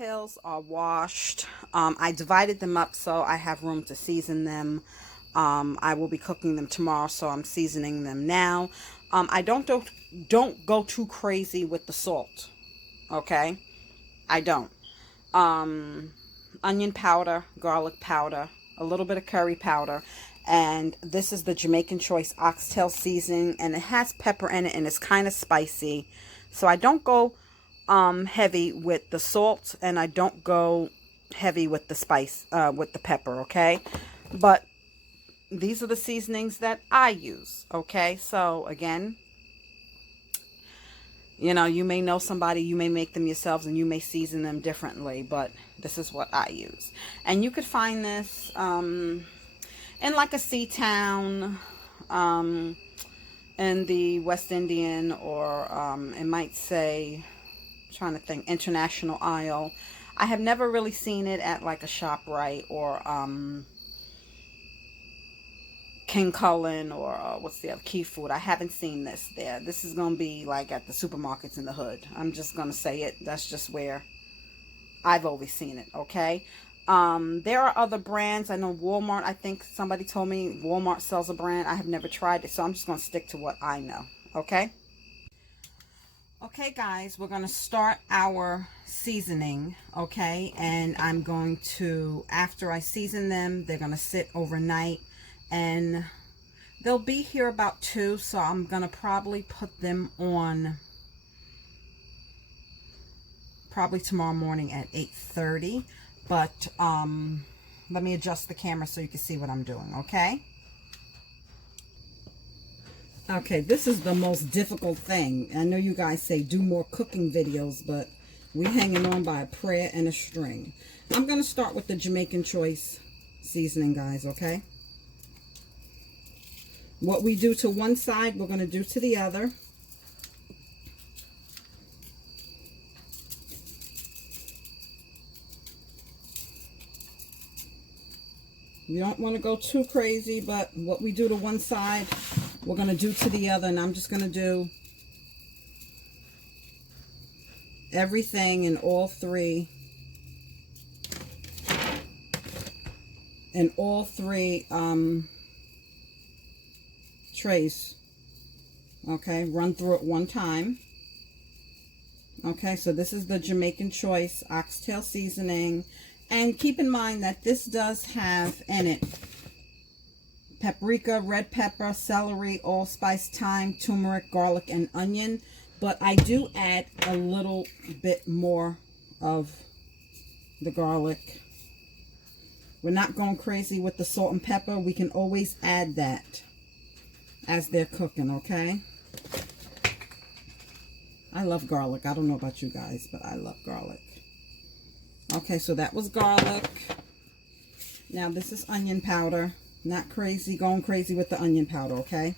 oxtails are washed. I divided them up so I have room to season them. I will be cooking them tomorrow, so I'm seasoning them now. I don't go too crazy with the salt. Okay, I don't. Um, Onion powder, garlic powder, a little bit of curry powder, and this is the Jamaican Choice oxtail seasoning, and it has pepper in it, and it's kind of spicy. So I don't go heavy with the salt, and I don't go heavy with the spice, with the pepper, okay? But these are the seasonings that I use, okay? So again, you know, you may know somebody, you may make them yourselves, and you may season them differently, but this is what I use. And you could find this in like a sea town, in the West Indian, or it might say, trying to think, international aisle. I have never really seen it at like a ShopRite or King Cullen, or what's the other, Key Food. I haven't seen this there. This is gonna be like at the supermarkets in the hood. I'm just gonna say it. That's just where I've always seen it. Okay. There are other brands. I know Walmart, I think somebody told me Walmart sells a brand. I have never tried it, so I'm just gonna stick to what I know. Okay. Okay, guys, we're going to start our seasoning, okay? And I'm going to, after I season them, they're going to sit overnight, and they'll be here about 2, so I'm going to probably put them on probably tomorrow morning at 8:30. But let me adjust the camera so you can see what I'm doing, okay? Okay, this is the most difficult thing. I know you guys say do more cooking videos, but we hanging on by a prayer and a string. I'm going to start with the Jamaican Choice seasoning, guys, okay? What we do to one side, we're going to do to the other. You don't want to go too crazy, but what we do to one side, we're going to do to the other. And I'm just going to do everything in all three trays. Okay, run through it one time. Okay, so this is the Jamaican Choice oxtail seasoning. And keep in mind that this does have in it paprika, red pepper, celery, allspice, thyme, turmeric, garlic, and onion. But I do add a little bit more of the garlic. We're not going crazy with the salt and pepper. We can always add that as they're cooking, okay? I love garlic. I don't know about you guys, but I love garlic. Okay, so that was garlic. Now this is onion powder. Not crazy, going crazy with the onion powder, okay?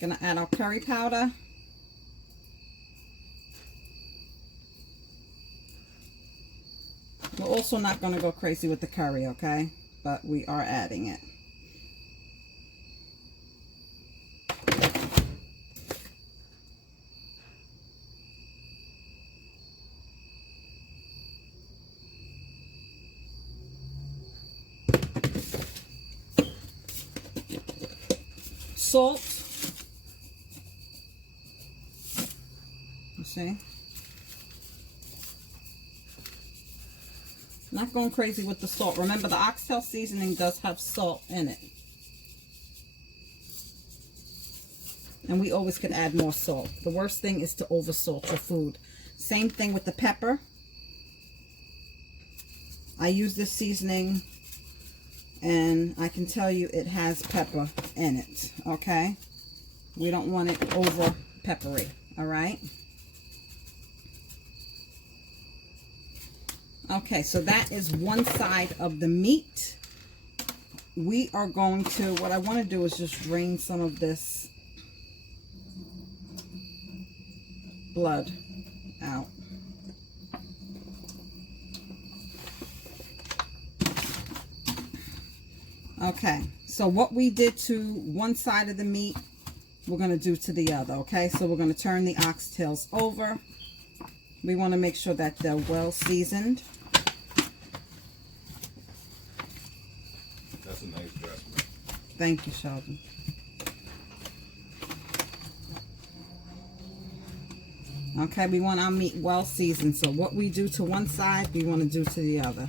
Gonna add our curry powder. We're also not gonna go crazy with the curry, okay? But we are adding it. Salt. You see? Not going crazy with the salt. Remember, the oxtail seasoning does have salt in it. And we always could add more salt. The worst thing is to oversalt your food. Same thing with the pepper. I use this seasoning, and I can tell you it has pepper in it, okay? We don't want it over peppery, all right? Okay, so that is one side of the meat. We are going to, what I want to do is just drain some of this blood out. Okay, so what we did to one side of the meat, we're going to do to the other, okay? So we're going to turn the oxtails over. We want to make sure that they're well seasoned. That's a nice dress. Thank you, Sheldon. Okay, we want our meat well seasoned, so what we do to one side, we want to do to the other.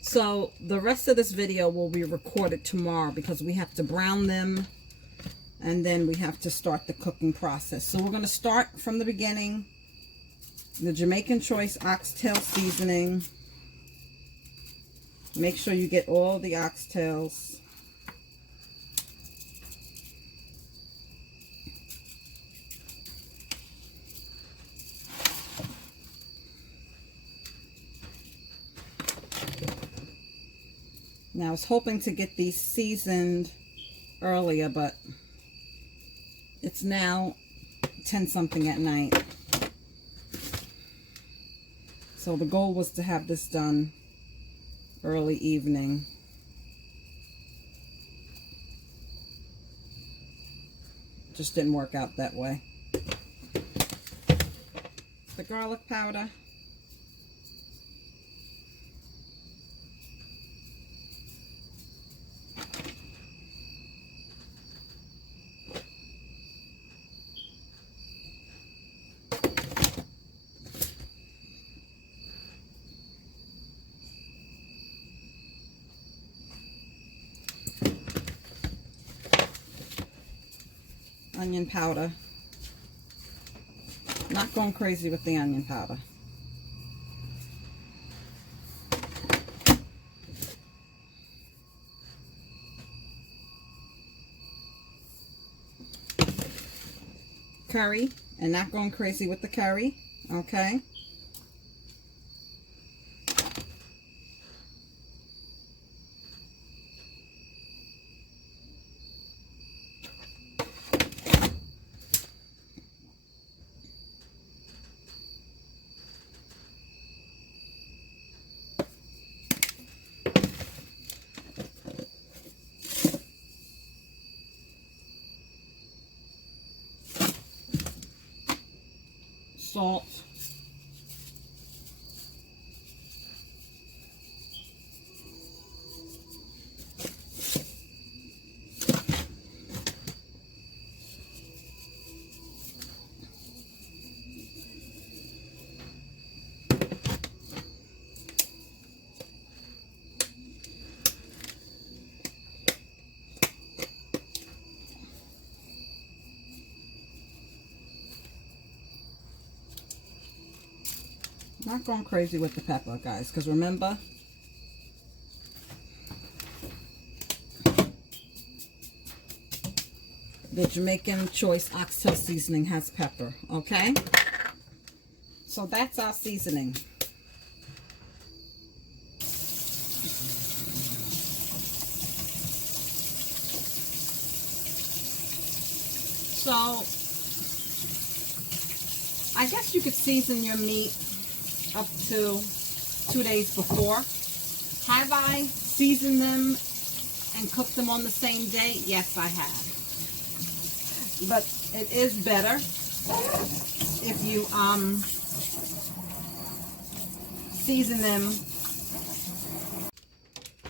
So the rest of this video will be recorded tomorrow because we have to brown them and then we have to start the cooking process. So we're going to start from the beginning. The Jamaican Choice Oxtail Seasoning. Make sure you get all the oxtails. Now, I was hoping to get these seasoned earlier, but it's now 10-something at night. So the goal was to have this done early evening. Just didn't work out that way. The garlic powder. Onion powder. Not going crazy with the onion powder. Curry, and not going crazy with the curry, okay? Salt. Not going crazy with the pepper, guys, because remember, the Jamaican Choice Oxtail Seasoning has pepper, okay? So that's our seasoning. So, I guess you could season your meat up to 2 days before. Have I seasoned them and cooked them on the same day? Yes, I have. But it is better if you season them.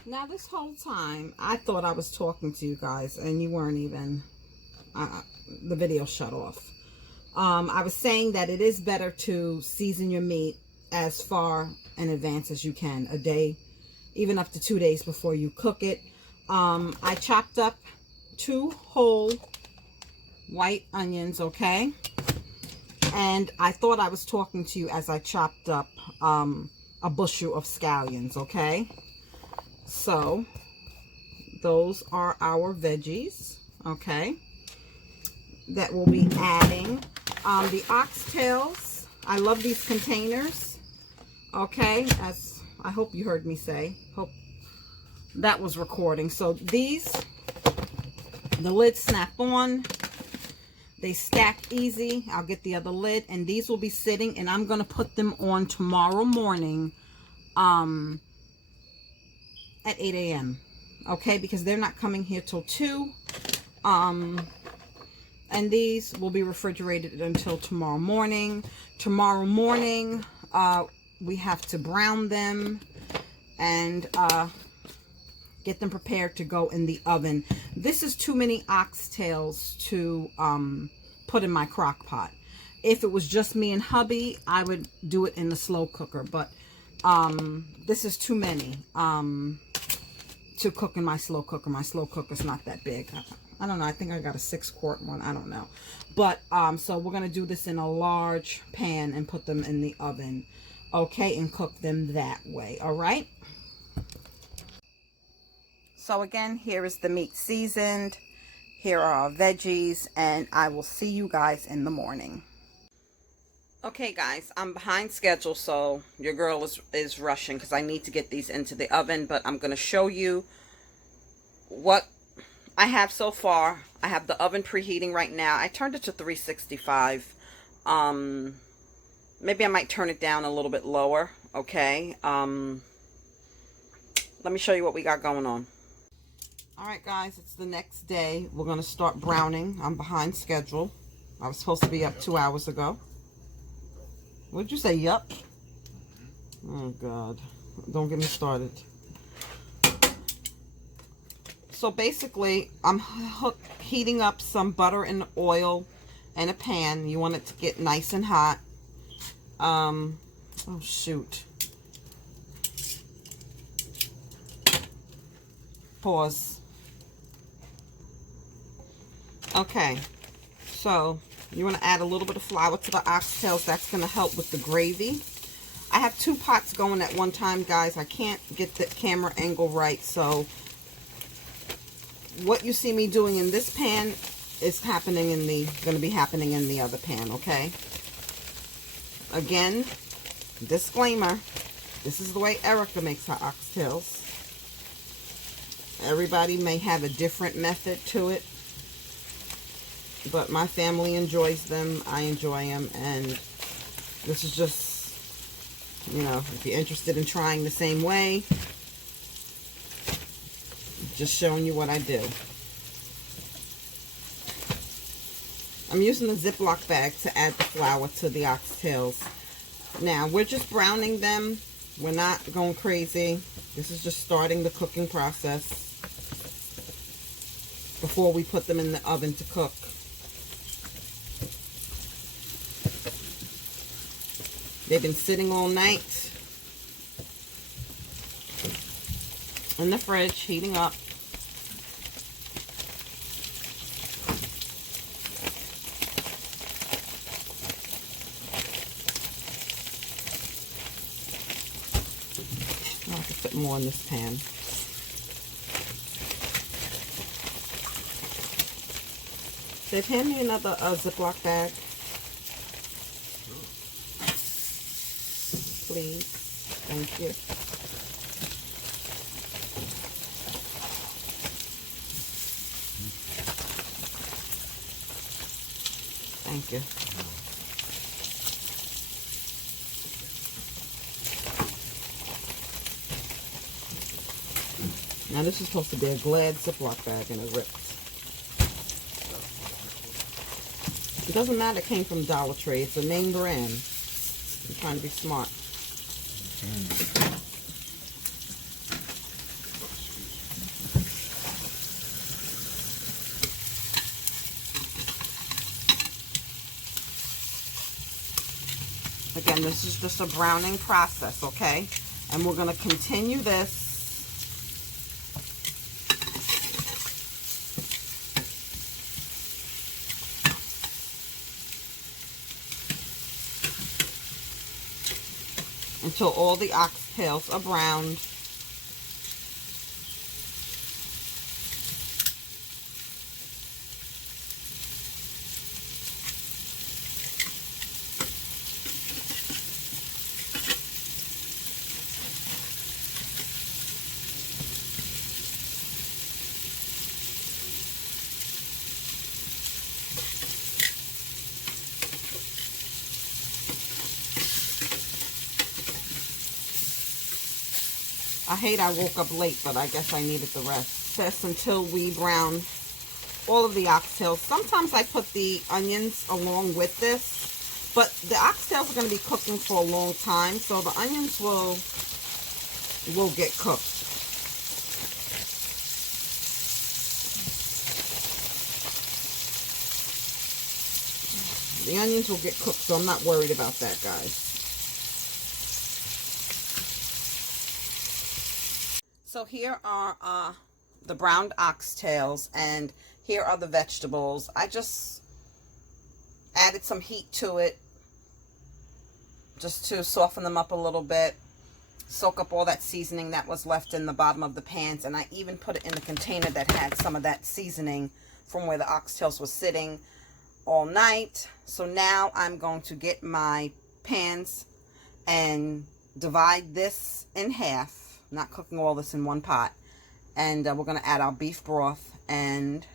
Now this whole time I thought I was talking to you guys and you weren't even, the video shut off. I was saying that it is better to season your meat as far in advance as you can, a day, even up to 2 days before you cook it. I chopped up 2 whole white onions, okay? And I thought I was talking to you as I chopped up a bushel of scallions, okay? So those are our veggies, okay, that we'll be adding. The oxtails, I love these containers. Okay, as I hope you heard me say, hope that was recording. So these The lids snap on. They stack easy. I'll get the other lid, and these will be sitting, and I'm going to put them on tomorrow morning at 8 a.m. Okay, because they're not coming here till 2. And these will be refrigerated until tomorrow morning. Tomorrow morning, we have to brown them and get them prepared to go in the oven. This is too many oxtails to put in my crock pot. If it was just me and hubby, I would do it in the slow cooker, but this is too many to cook in my slow cooker. My slow cooker's not that big. I don't know. I think I got a 6-quart one. I don't know. But so we're going to do this in a large pan and put them in the oven. Okay, and cook them that way. All right. So again, here is the meat seasoned. Here are our veggies, and I will see you guys in the morning. Okay guys, I'm behind schedule, so your girl is rushing because I need to get these into the oven, but I'm going to show you what I have so far. I have the oven preheating right now. I turned it to 365. Maybe I might turn it down a little bit lower, okay? Let me show you what we got going on. Alright guys, it's the next day. We're going to start browning. I'm behind schedule. I was supposed to be up 2 hours ago. What did you say, yup? Oh God, don't get me started. So basically, I'm heating up some butter and oil in a pan. You want it to get nice and hot. Oh shoot. Pause. Okay, so you want to add a little bit of flour to the oxtails. That's going to help with the gravy. I have 2 pots going at one time, guys. I can't get the camera angle right, so what you see me doing in this pan is going to be happening in the other pan, okay? Again, disclaimer, this is the way Erica makes her oxtails. Everybody may have a different method to it, but my family enjoys them. I enjoy them, and this is just, you know, if you're interested in trying the same way, just showing you what I do. I'm using a Ziploc bag to add the flour to the oxtails. Now, we're just browning them. We're not going crazy. This is just starting the cooking process before we put them in the oven to cook. They've been sitting all night in the fridge, heating up. I can put more in this pan. Dave, hand me another Ziploc bag. Please. Thank you. Thank you. Now this is supposed to be a Glad Ziploc bag and it ripped. It doesn't matter, it came from Dollar Tree. It's a name brand. I'm trying to be smart. Again, this is just a browning process, okay? And we're going to continue this until all the oxtails are browned. I hate I woke up late, but I guess I needed the rest. It says until we brown all of the oxtails. Sometimes I put the onions along with this, but the oxtails are going to be cooking for a long time, so the onions will get cooked. The onions will get cooked, so I'm not worried about that, guys. So here are the browned oxtails, and here are the vegetables. I just added some heat to it just to soften them up a little bit, soak up all that seasoning that was left in the bottom of the pans, and I even put it in the container that had some of that seasoning from where the oxtails was sitting all night. So now I'm going to get my pans and divide this in half. I'm not cooking all this in one pot. And we're going to add our beef broth and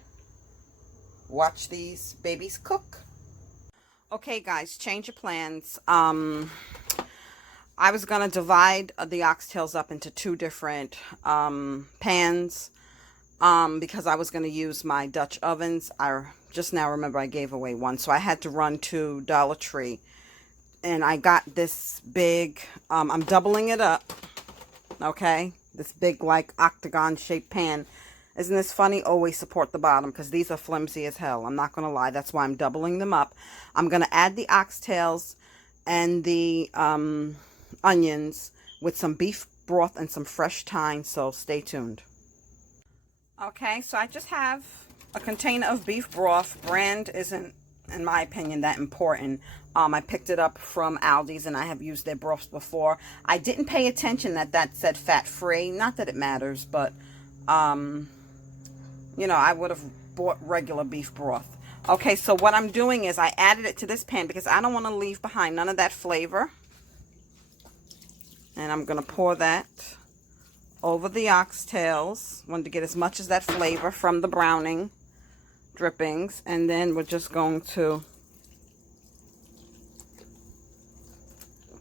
watch these babies cook. Okay, guys, change of plans. I was going to divide the oxtails up into two different pans because I was going to use my Dutch ovens. I just now remember I gave away one, so I had to run to Dollar Tree, and I got this big, I'm doubling it up, okay, this big like octagon shaped pan. Isn't this funny? Always support the bottom, because these are flimsy as hell. I'm not going to lie, that's why I'm doubling them up. I'm going to add the oxtails and the onions with some beef broth and some fresh thyme, so stay tuned. Okay, so I just have a container of beef broth. Brand isn't, in my opinion, that important. I picked it up from Aldi's, and I have used their broths before. I didn't pay attention that said fat-free. Not that it matters, but, you know, I would have bought regular beef broth. Okay, so what I'm doing is I added it to this pan because I don't want to leave behind none of that flavor. And I'm going to pour that over the oxtails. Wanted to get as much as that flavor from the browning drippings, and then we're just going to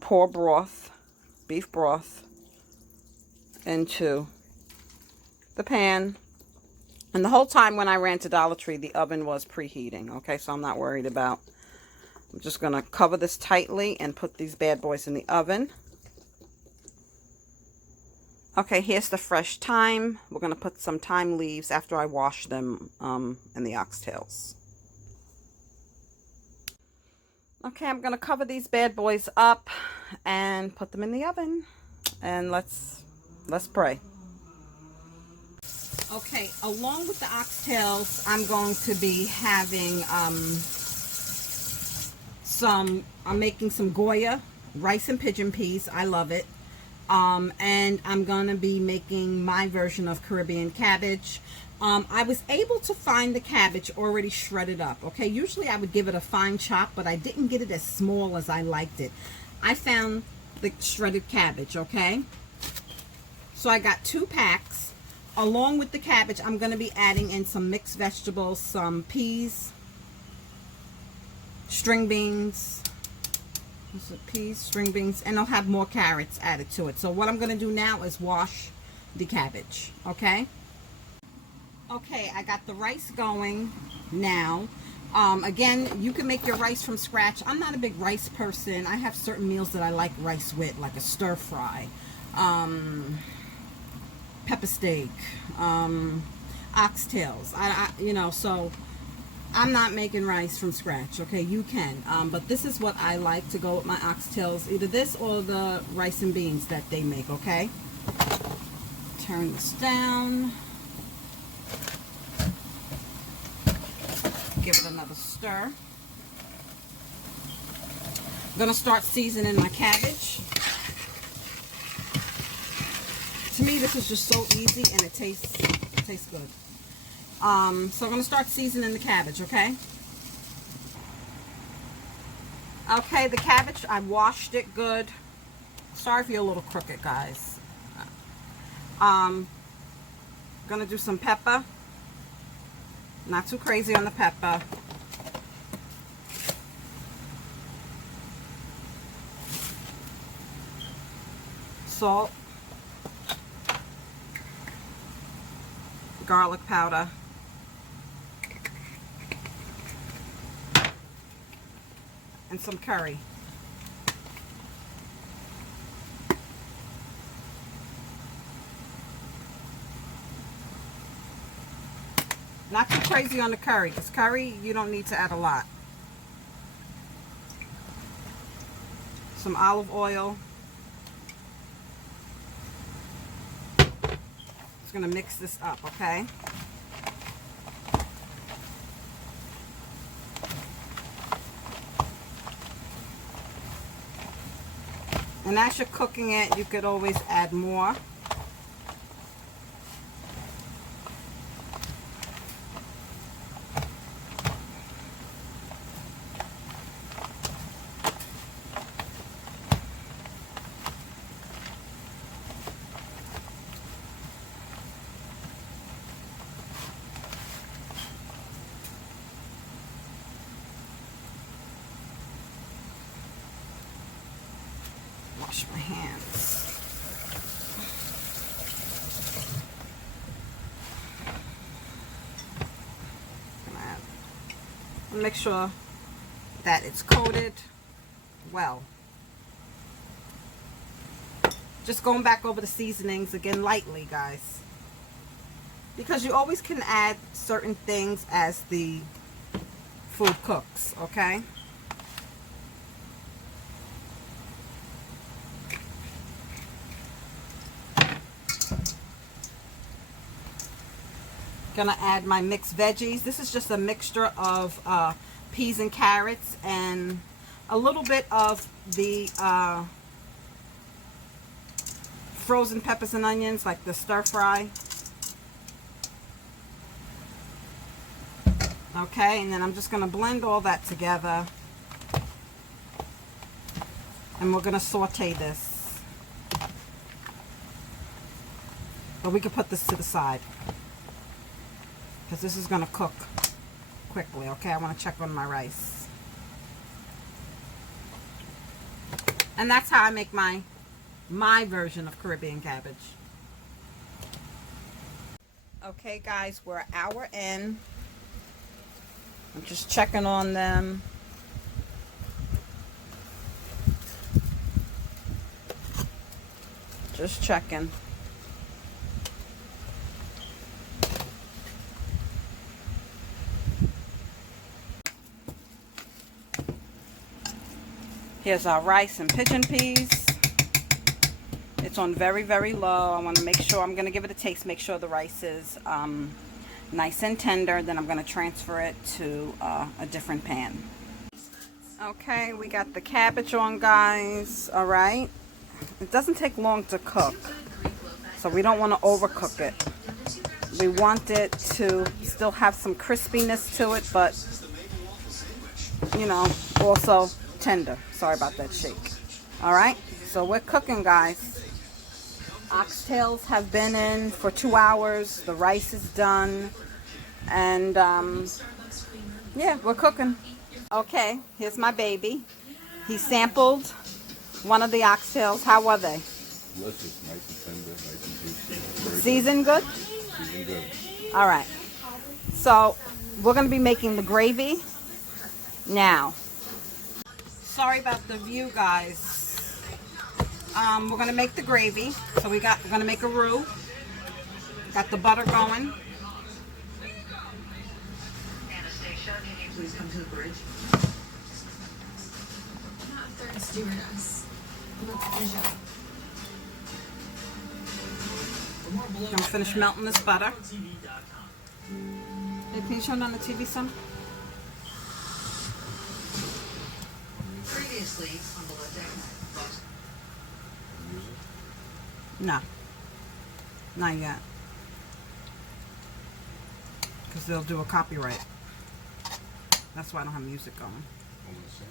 pour broth, beef broth, into the pan. And the whole time when I ran to Dollar Tree, the oven was preheating, okay, so I'm not worried about. I'm just going to cover this tightly and put these bad boys in the oven. Okay, here's the fresh thyme. We're going to put some thyme leaves after I wash them in the oxtails. Okay, I'm going to cover these bad boys up and put them in the oven. And let's pray. Okay, along with the oxtails, I'm going to be having I'm making some Goya rice and pigeon peas. I love it. And I'm going to be making my version of Caribbean cabbage. I was able to find the cabbage already shredded up, okay? Usually I would give it a fine chop, but I didn't get it as small as I liked it. I found the shredded cabbage, okay? So I got 2 packs. Along with the cabbage, I'm going to be adding in some mixed vegetables, some peas, string beans, peas, string beans, and I'll have more carrots added to it. So what I'm going to do now is wash the cabbage, okay? Okay, I got the rice going now. Again, you can make your rice from scratch. I'm not a big rice person. I have certain meals that I like rice with, like a stir fry, pepper steak, oxtails. You know, so I'm not making rice from scratch, okay? You can, but this is what I like to go with my oxtails, either this or the rice and beans that they make, okay? Turn this down. Give it another stir. I'm gonna start seasoning my cabbage. To me, this is just so easy, and it tastes good. So I'm going to start seasoning the cabbage, okay? Okay, the cabbage, I washed it good. Sorry if you're a little crooked, guys. Going to do some pepper. Not too crazy on the pepper. Salt. garlic powder, and some curry. Not too crazy on the curry, because curry, you don't need to add a lot. Some olive oil. Just gonna mix this up, okay? And as you're cooking it, you could always add more. Wash my hands. Make sure that it's coated well. Just going back over the seasonings again lightly, guys, because you always can add certain things as the food cooks, okay? Gonna add my mixed veggies. This is just a mixture of peas and carrots and a little bit of the frozen peppers and onions, like the stir fry. Okay, and then I'm just gonna blend all that together, and we're gonna saute this. But we can put this to the side, because this is going to cook quickly, okay? I want to check on my rice. And that's how I make my version of Caribbean cabbage. Okay, guys, we're an hour in. I'm just checking on them. Just checking. Here's our rice and pigeon peas. It's on very, very low. I want to make sure, I'm going to give it a taste, make sure the rice is nice and tender. Then I'm going to transfer it to a different pan. Okay, we got the cabbage on, guys. All right. It doesn't take long to cook, so we don't want to overcook it. We want it to still have some crispiness to it, but, you know, also tender. Sorry about that shake. All right, so we're cooking, guys. Oxtails have been in for 2 hours. The rice is done, and yeah, we're cooking. Okay, here's my baby. He sampled one of the oxtails. How were they? Delicious, nice and tender, nice and juicy. Seasoned good? Seasoned good. All right. So we're going to be making the gravy now. Sorry about the view, guys. We're going to make the gravy. So we're going to make a roux. Got the butter going. Anastasia, can you please come to the bridge? I'm not a third stewardess. I'm a pleasure. I'm going to finish melting this butter. Hey, can you show it on the TV some? Previously on Below Deck. No. Not yet. Because they'll do a copyright. That's why I don't have music going. Want me to sing?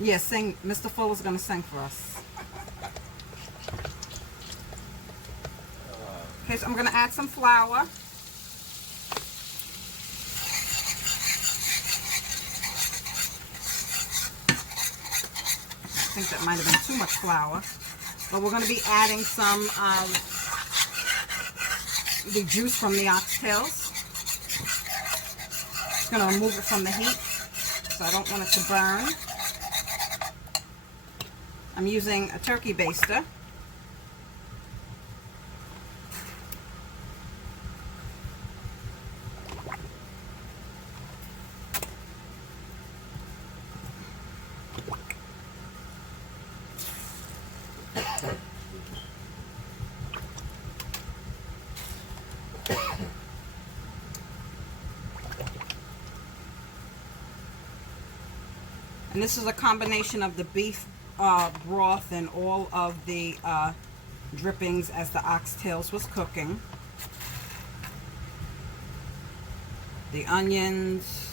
Yeah, sing. Mr. Fuller's going to sing for us. Okay, so I'm going to add some flour. I think that might have been too much flour. But we're going to be adding some the juice from the oxtails. Just going to remove it from the heat, so I don't want it to burn. I'm using a turkey baster. And this is a combination of the beef broth and all of the drippings as the oxtails was cooking. The onions.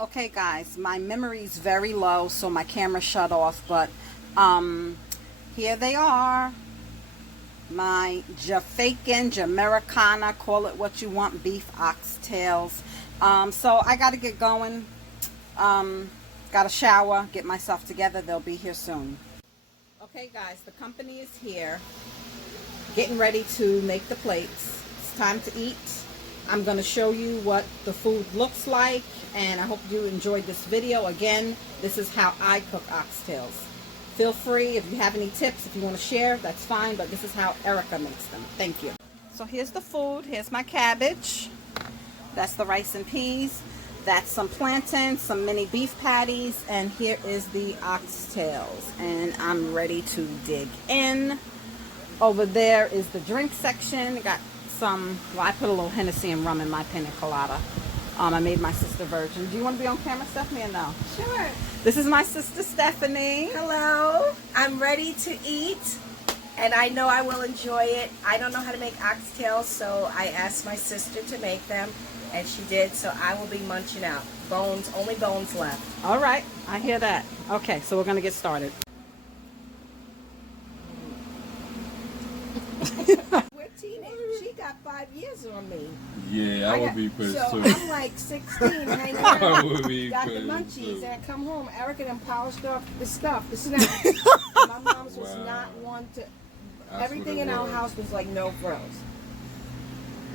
Okay guys, my memory's very low, so my camera shut off, but here they are. My Jamerican, call it what you want, beef oxtails. So I got to get going. Got to shower, get myself together. They'll be here soon. Okay guys, the company is here. Getting ready to make the plates. It's time to eat. I'm going to show you what the food looks like, and I hope you enjoyed this video. Again, this is how I cook oxtails. Feel free, if you have any tips, if you want to share, that's fine, but this is how Erica makes them. Thank you. So here's the food. Here's my cabbage. That's the rice and peas. That's some plantains, some mini beef patties, and here is the oxtails. And I'm ready to dig in. Over there is the drink section. Got some, well, I put a little Hennessy and rum in my pina colada. I made my sister virgin. Do you want to be on camera, Stephanie, or no? Sure. This is my sister, Stephanie. Hello. I'm ready to eat, and I know I will enjoy it. I don't know how to make oxtails, so I asked my sister to make them, and she did, so I will be munching out. Bones, only bones left. All right, I hear that. Okay, so we're going to get started. We're teenagers. She got 5 years on me. Yeah, I would be pissed So too. I'm like 16, hanging I out. would be Got the pissed munchies, too. and I come home. Erica done polished off the stuff, the snacks. My mom's was Wow. not one to. That's Everything what in it our was. house was like no frills.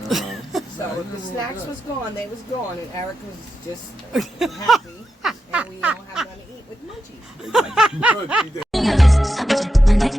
Uh-huh. So if the snacks was gone, they was gone, and Erica was just happy, and we don't have nothing to eat with munchies. They got- My neck